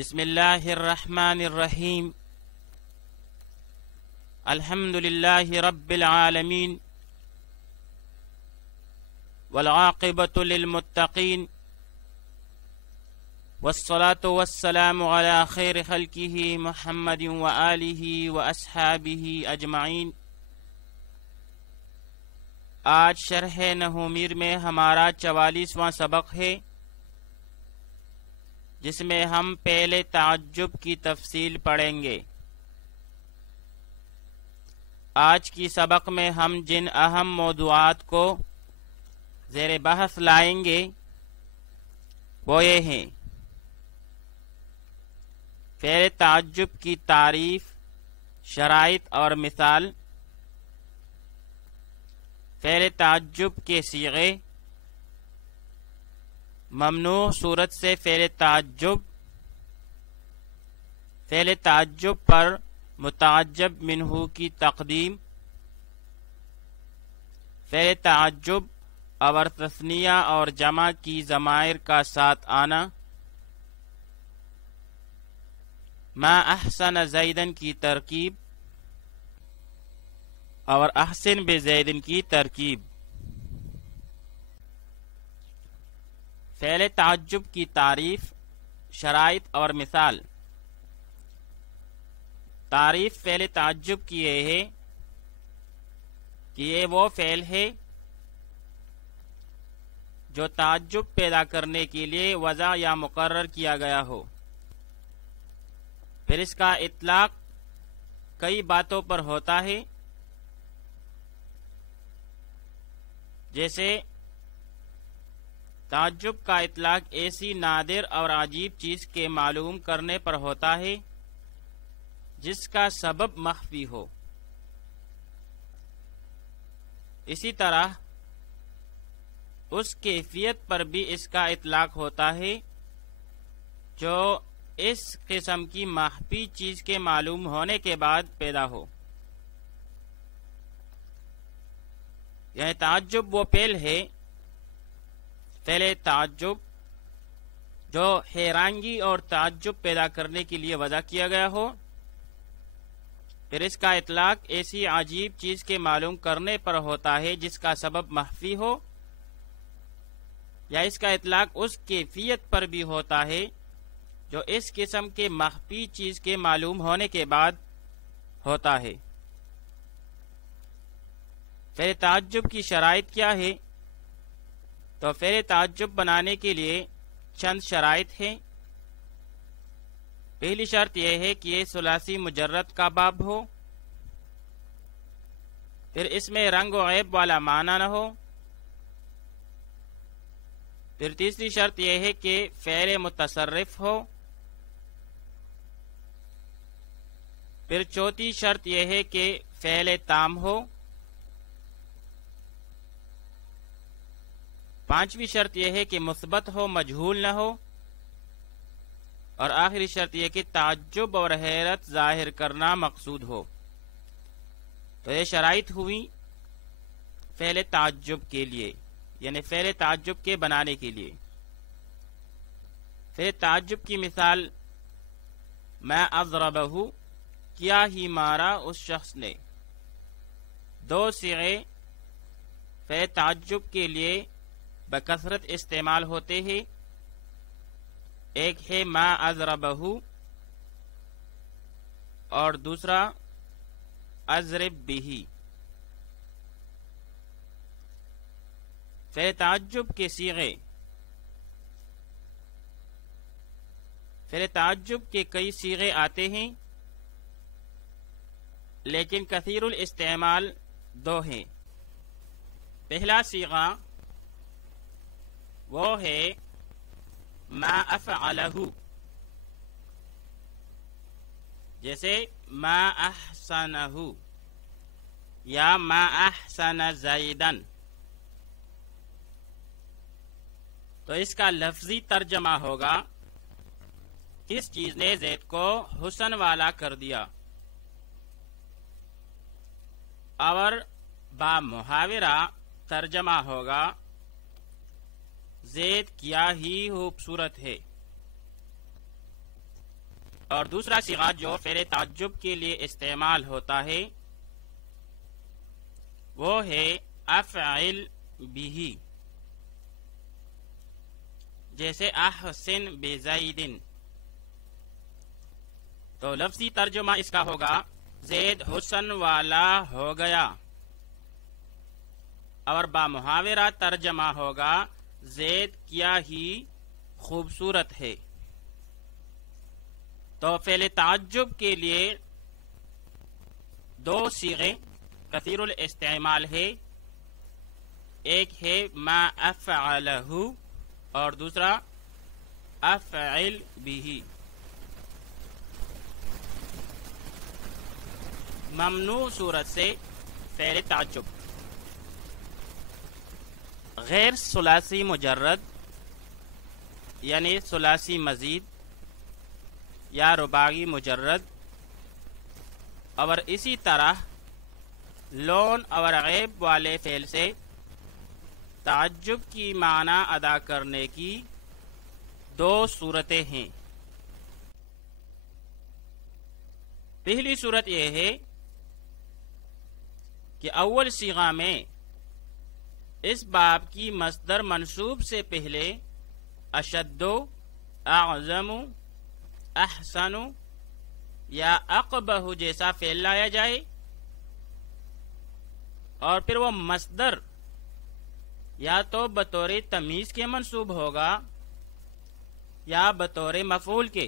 بسم اللہ الرحمن الرحیم الحمد للہ رب العالمین والعاقبۃ للمتقین والصلاة والسلام علی خیر خلقہ محمد وآلہ واصحابہ اجمعین۔ آج شرح نحومیر میں ہمارا 44واں سبق ہے، جس میں ہم پہلے تعجب کی تفصیل پڑھیں گے۔ آج کی سبق میں ہم جن اہم موضوعات کو زیر بحث لائیں گے وہ یہ ہیں: فعل تعجب کی تعریف، شرائط اور مثال، فعل تعجب کے صیغے، ممنوع صورت سے فعل تعجب پر متعجب منہ کی تقدیم، فعل تعجب اور تثنیہ اور جمع کی ضمائر کا ساتھ آنا، ما احسن زیدن کی ترکیب اور احسن بزیدن کی ترکیب۔ فعل تعجب کی تعریف، شرائط اور مثال۔ تعریف فعل تعجب کی یہ ہے کہ یہ وہ فعل ہے جو تعجب پیدا کرنے کے لیے وضع یا مقرر کیا گیا ہو۔ پھر اس کا اطلاق کئی باتوں پر ہوتا ہے، جیسے تعجب کا اطلاق ایسی نادر اور عجیب چیز کے معلوم کرنے پر ہوتا ہے جس کا سبب مخفی ہو۔ اسی طرح اس کیفیت پر بھی اس کا اطلاق ہوتا ہے جو اس قسم کی مخفی چیز کے معلوم ہونے کے بعد پیدا ہو۔ یعنی تعجب وہ فعل ہے، فعل تعجب جو حیرانگی اور تعجب پیدا کرنے کے لیے وضع کیا گیا ہو، پھر اس کا اطلاق ایسی عجیب چیز کے معلوم کرنے پر ہوتا ہے جس کا سبب مخفی ہو، یا اس کا اطلاق اس کیفیت پر بھی ہوتا ہے جو اس قسم کے مخفی چیز کے معلوم ہونے کے بعد ہوتا ہے۔ فعل تعجب کی شرائط کیا ہے؟ تو فعل تعجب بنانے کے لیے چند شرائط ہیں۔ پہلی شرط یہ ہے کہ یہ ثلاثی مجرد کا باب ہو، پھر اس میں رنگ و عیب والا معنی نہ ہو، پھر تیسری شرط یہ ہے کہ فعل متصرف ہو، پھر چوتھی شرط یہ ہے کہ فعل تام ہو، پانچویں شرط یہ ہے کہ مثبت ہو، مجہول نہ ہو، اور آخری شرط یہ کہ تعجب اور حیرت ظاہر کرنا مقصود ہو۔ تو یہ شرائط ہوئی فعل تعجب کے لیے، یعنی فعل تعجب کے بنانے کے لیے۔ فعل تعجب کی مثال: ما اضربہ، کیا ہی مارا اس شخص نے۔ دو صیغے فعل تعجب کے لیے بکثرت استعمال ہوتے ہیں، ایک ہے ما اضربہ اور دوسرا اضرب بہ۔ فعل تعجب کے صیغے، فعل تعجب کے کئی صیغے آتے ہیں، لیکن کثیر الاستعمال دو ہیں۔ پہلا صیغہ وہ ہے ما افعلہ، جیسے ما احسنہ یا ما احسن زیدن۔ تو اس کا لفظی ترجمہ ہوگا کس چیز نے زید کو حسن والا کر دیا، اور با محاورہ ترجمہ ہوگا زید کیا ہی خوبصورت ہے۔ اور دوسرا صیغہ جو فعل تعجب کے لیے استعمال ہوتا ہے وہ ہے افعل بھی، جیسے احسن بزید، تو لفظی ترجمہ اس کا ہوگا زید حسن والا ہو گیا، اور بامحاورہ ترجمہ ہوگا زید کیا ہی خوبصورت ہے۔ تو فعل تعجب کے لیے دو صیغے کثیر الاستعمال ہے، ایک ہے ما افعلہ اور دوسرا افعل بھی۔ ممنوع صورت سے فعل تعجب غیر ثلاثی مجرد یعنی ثلاثی مزید یا رباعی مجرد، اور اسی طرح لون اور غیب والے فعل سے تعجب کی معنی ادا کرنے کی دو صورتیں ہیں۔ پہلی صورت یہ ہے کہ اول صیغہ میں اس باب کی مصدر منصوب سے پہلے اشد، اعظم، احسن یا اقبح جیسا فعل لایا جائے، اور پھر وہ مصدر یا تو بطور تمیز کے منصوب ہوگا یا بطور مفعول کے،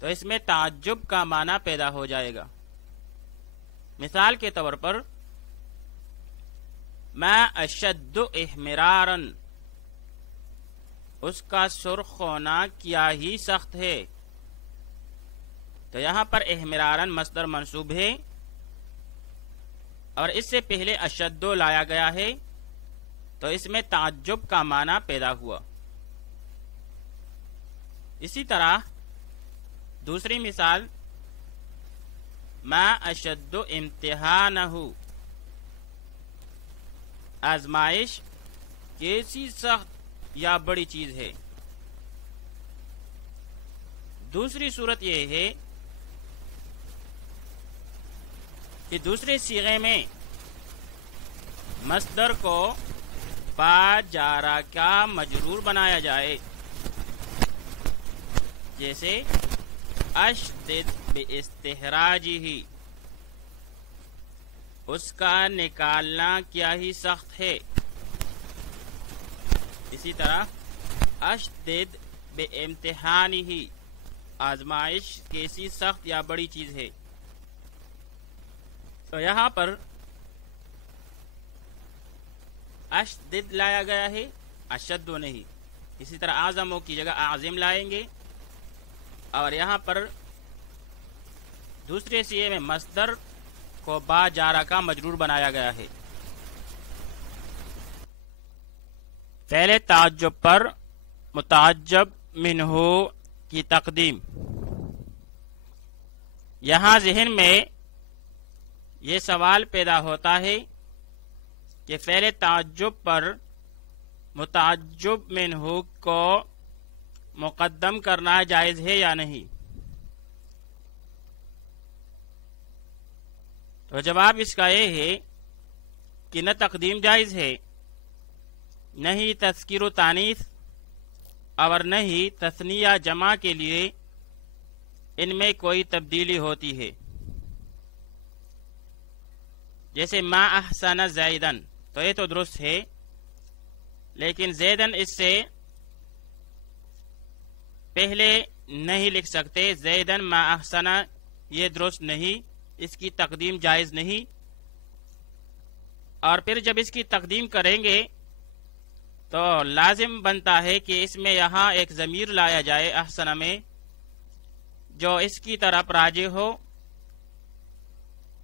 تو اس میں تعجب کا معنی پیدا ہو جائے گا۔ مثال کے طور پر ما اشد احمرارا، اس کا سرخ ہونا کیا ہی سخت ہے، تو یہاں پر احمرارا مصدر منصوب ہے اور اس سے پہلے اشد لایا گیا ہے، تو اس میں تعجب کا معنی پیدا ہوا۔ اسی طرح دوسری مثال ما اشد امتحانہ، آزمائش کیسی سخت یا بڑی چیز ہے۔ دوسری صورت یہ ہے کہ دوسرے صیغے میں مصدر کو با جارا کا مجرور بنایا جائے، جیسے اشدد باستخراجہ، اس کا نکالنا کیا ہی سخت ہے۔ اسی طرح اشدد بامتحانہ، آزمائش کیسی سخت یا بڑی چیز ہے۔ تو یہاں پر اشدد لایا گیا ہے، اشد نہیں۔ اسی طرح اعظم کی جگہ اعظم لائیں گے، اور یہاں پر دوسرے صیغے میں مصدر کو با جارا کا مجرور بنایا گیا ہے۔ فعل تعجب پر متعجب منہ کی تقدیم، یہاں ذہن میں یہ سوال پیدا ہوتا ہے کہ فعل تعجب پر متعجب منہ کو مقدم کرنا جائز ہے یا نہیں؟ تو جواب اس کا یہ ہے کہ نہ تقدیم جائز ہے، نہ ہی تذکیر و تانیث، اور نہ ہی تثنیہ جمع کے لیے ان میں کوئی تبدیلی ہوتی ہے۔ جیسے ما احسن زیدن، تو یہ تو درست ہے، لیکن زیدن اس سے پہلے نہیں لکھ سکتے، زیدن ما احسن یہ درست نہیں، اس کی تقدیم جائز نہیں، اور پھر جب اس کی تقدیم کریں گے تو لازم بنتا ہے کہ اس میں یہاں ایک ضمیر لایا جائے احسن میں، جو اس کی طرف راجع ہو،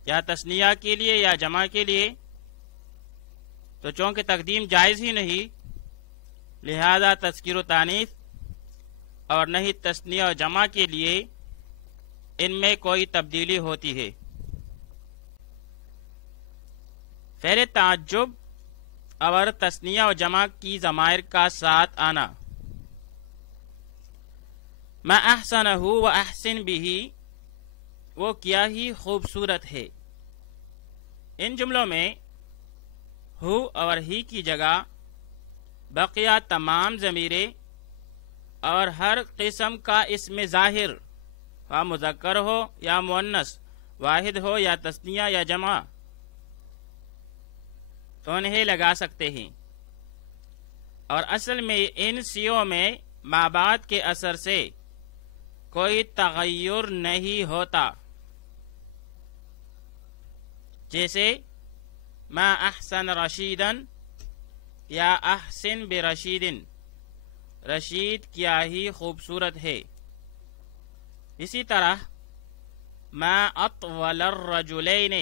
یا تثنیہ کے لیے یا جمع کے لیے۔ تو چونکہ تقدیم جائز ہی نہیں، لہذا تذکیر و تانیث اور نہ ہی تثنیہ و جمع کے لیے ان میں کوئی تبدیلی ہوتی ہے۔ فعل تعجب اور تثنیہ و جمع کی ضمائر کا ساتھ آنا، ما احسنہ و احسن بھی، وہ کیا ہی خوبصورت ہے۔ ان جملوں میں ہو اور ہی کی جگہ بقیہ تمام ضمیریں اور ہر قسم کا اسم ظاہر، خواہ مذکر ہو یا مؤنث، واحد ہو یا تثنیہ یا جمع، تو انہیں لگا سکتے ہیں۔ اور اصل میں ان سیوں میں ما بعد کے اثر سے کوئی تغیر نہیں ہوتا، جیسے ما احسن رشیدن یا احسن برشیدن، رشید کیا ہی خوبصورت ہے۔ اسی طرح ما اطول الرجلین،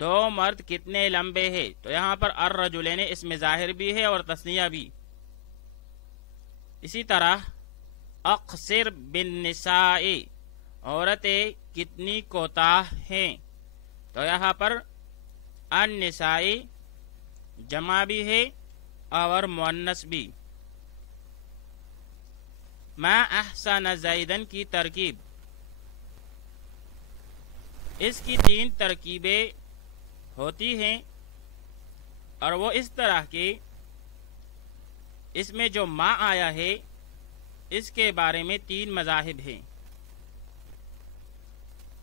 دو مرد کتنے لمبے ہیں، تو یہاں پر الرجلین اس میں ظاہر بھی ہے اور تثنیہ بھی۔ اسی طرح اقصر بالنساء، عورتیں کتنی کوتاہ ہیں، تو یہاں پر النساء جمع بھی ہے اور مؤنث بھی۔ ما احسن زیدن کی ترکیب، اس کی 3 ترکیبیں ہوتی ہیں، اور وہ اس طرح کہ اس میں جو ما آیا ہے اس کے بارے میں 3 مذاہب ہیں۔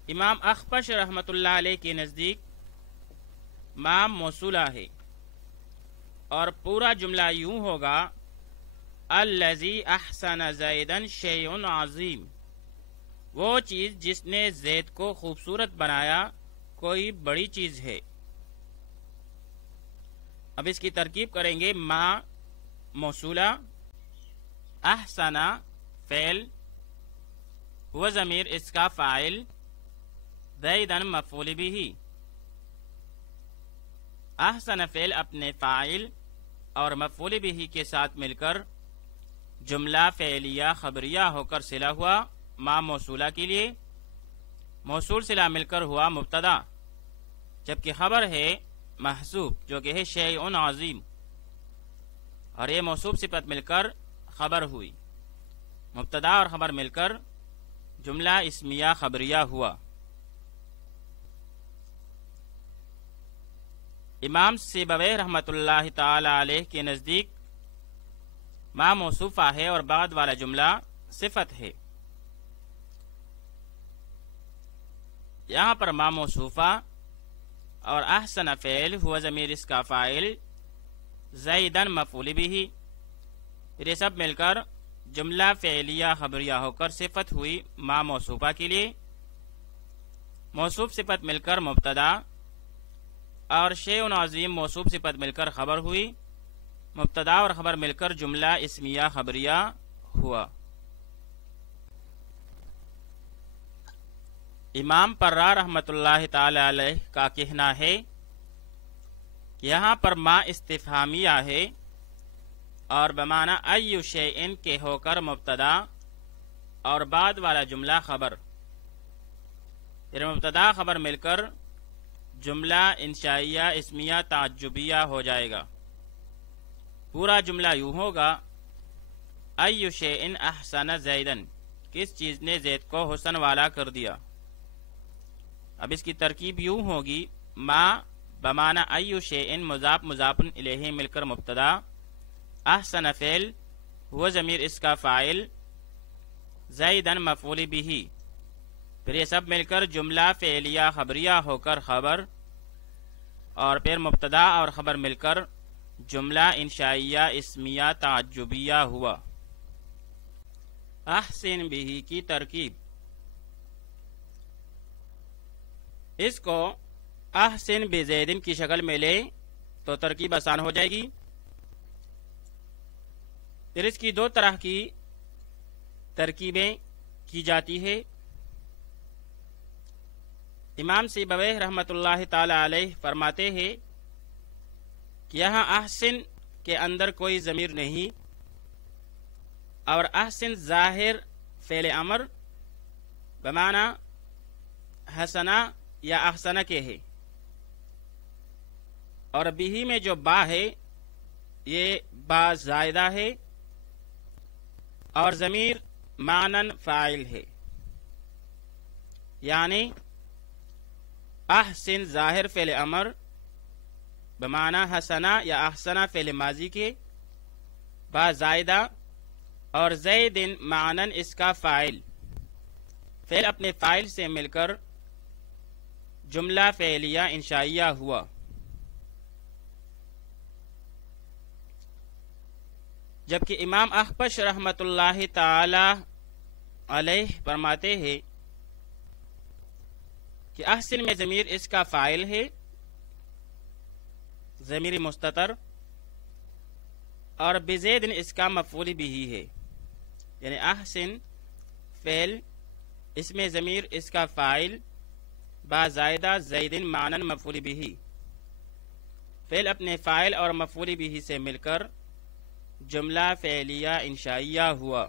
امام اخفش رحمۃ اللہ علیہ کے نزدیک ما موصولہ ہے، اور پورا جملہ یوں ہوگا الذی احسن زیدن شیء عظیم، وہ چیز جس نے زید کو خوبصورت بنایا کوئی بڑی چیز ہے۔ اب اس کی ترکیب کریں گے۔ ما موصولہ، احسن فعل، وہ ضمیر اس کا فاعل، زیدن مفعول بھی۔ احسن فعل اپنے فاعل اور مفعول بھی کے ساتھ مل کر جملہ فعلیہ خبریہ ہو کر صلہ ہوا ما موصولہ کے لیے، موصول صلہ مل کر ہوا مبتدا، جبکہ خبر ہے محذوف جو کہ ہے شیء عظیم، اور یہ موصوف صفت مل کر خبر ہوئی، مبتدا اور خبر مل کر جملہ اسمیہ خبریہ ہوا۔ امام سیبویہ رحمۃ اللہ تعالی علیہ کے نزدیک ما موصوفہ ہے اور بعد والا جملہ صفت ہے۔ یہاں پر ما موصوفہ اور احسن فعل ہوا ضمیر اس کا فاعل، زیدن مفعول بھی، یہ سب مل کر جملہ فعلیہ خبریہ ہو کر صفت ہوئی ما موصوفہ کے لیے، موصوف صفت مل کر مبتدا، اور شیء عظیم موصوف صفت مل کر خبر ہوئی، مبتدا اور خبر مل کر جملہ اسمیہ خبریہ ہوا۔ امام پرہ رحمۃ اللہ تعالی علیہ کا کہنا ہے یہاں پر ما استفہامیہ ہے اور بمعنی ای شیء کے ہو کر مبتدا اور بعد والا جملہ خبر، پھر مبتدا خبر مل کر جملہ انشائیہ اسمیہ تعجبیہ ہو جائے گا۔ پورا جملہ یوں ہوگا ای شیء احسن زیدن، کس چیز نے زید کو حسن والا کر دیا۔ اب اس کی ترکیب یوں ہوگی ما بمعنی ای شیء مضاف مضاف الیہ مل کر مبتدا، احسن فعل وہ ضمیر اس کا فاعل، زیدن مفعول بھی، پھر یہ سب مل کر جملہ فعلیہ خبریہ ہو کر خبر، اور پھر مبتدا اور خبر مل کر جملہ انشائیہ اسمیہ تعجبیہ ہوا۔ احسن بھی کی ترکیب، اس کو احسن بزیدن کی شکل میں لے تو ترکیب آسان ہو جائے گی۔ پھر اس کی 2 طرح کی ترکیبیں کی جاتی ہے۔ امام سیبویہ رحمۃ اللہ تعالی علیہ فرماتے ہیں کہ یہاں احسن کے اندر کوئی ضمیر نہیں، اور احسن ظاہر فعل امر بمعنی حسنا یا احسنہ کے ہے، اور بھی میں جو با ہے یہ با زائدہ ہے، اور ضمیر معنن فاعل ہے، یعنی احسن ظاہر فعل امر بمعنی حسنا یا احسنا فعل ماضی کے با زائدہ، اور زیدن معنن اس کا فاعل، فعل اپنے فاعل سے مل کر جملہ فعلیہ انشائیہ ہوا۔ جبکہ امام اخفش رحمۃ اللہ تعالی علیہ فرماتے ہیں کہ احسن میں ضمیر اس کا فاعل ہے، ضمیر مستتر، اور بزیدن اس کا مفعول بھی ہے، یعنی احسن فعل اس میں ضمیر اس کا فاعل با زائدہ زیدن معنن مفعول بھی، فعل اپنے فاعل اور مفعول بھی سے مل کر جملہ فعلیہ انشائیہ ہوا۔